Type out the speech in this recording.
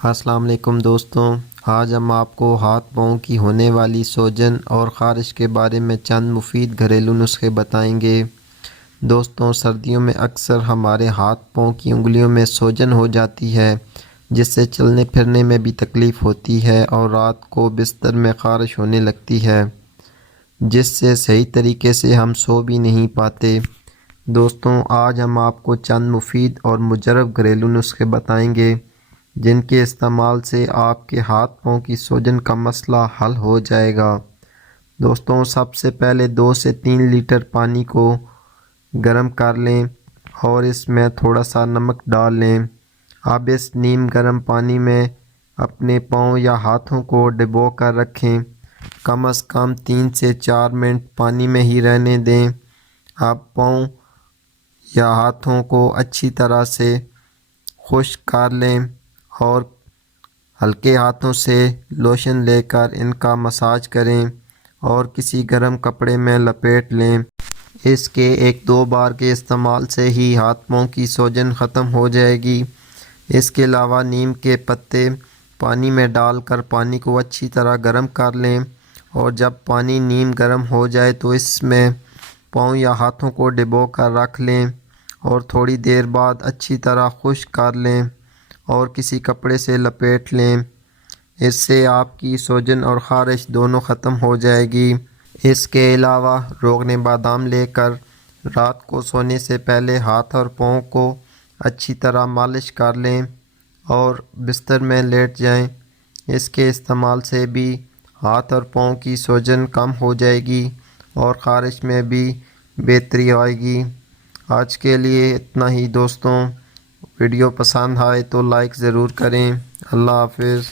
السلام علیکم دوستوں، آج ہم آپ کو ہاتھ پاؤں کی ہونے والی سوجن اور خارش کے بارے میں چند مفید گھریلو نسخے بتائیں گے۔ دوستوں، سردیوں میں اکثر ہمارے ہاتھ پاؤں کی انگلیوں میں سوجن ہو جاتی ہے، جس سے چلنے پھرنے میں بھی تکلیف ہوتی ہے اور رات کو بستر میں خارش ہونے لگتی ہے، جس سے صحیح طریقے سے ہم سو بھی نہیں پاتے۔ دوستوں، آج ہم آپ کو چند مفید اور مجرب گھریلو نسخے بتائیں گے جن کے استعمال سے آپ کے ہاتھ پاؤں کی سوجن کا مسئلہ حل ہو جائے گا۔ دوستوں، سب سے پہلے 2 سے 3 لیٹر پانی کو گرم کر لیں اور اس میں تھوڑا سا نمک ڈال لیں۔ اب اس نیم گرم پانی میں اپنے پاؤں یا ہاتھوں کو ڈبو کر رکھیں، کم از کم 3 سے 4 منٹ پانی میں ہی رہنے دیں۔ اب پاؤں یا ہاتھوں کو اچھی طرح سے خشک کر لیں اور ہلکے ہاتھوں سے لوشن لے کر ان کا مساج کریں اور کسی گرم کپڑے میں لپیٹ لیں۔ اس کے 1-2 بار کے استعمال سے ہی ہاتھ پاؤں کی سوجن ختم ہو جائے گی۔ اس کے علاوہ نیم کے پتے پانی میں ڈال کر پانی کو اچھی طرح گرم کر لیں اور جب پانی نیم گرم ہو جائے تو اس میں پاؤں یا ہاتھوں کو ڈبو کر رکھ لیں اور تھوڑی دیر بعد اچھی طرح خشک کر لیں اور کسی کپڑے سے لپیٹ لیں۔ اس سے آپ کی سوجن اور خارش دونوں ختم ہو جائے گی۔ اس کے علاوہ روغن بادام لے کر رات کو سونے سے پہلے ہاتھ اور پاؤں کو اچھی طرح مالش کر لیں اور بستر میں لیٹ جائیں۔ اس کے استعمال سے بھی ہاتھ اور پاؤں کی سوجن کم ہو جائے گی اور خارش میں بھی بہتری آئے گی۔ آج کے لیے اتنا ہی دوستوں، ویڈیو پسند آئے تو لائک ضرور کریں۔ اللہ حافظ۔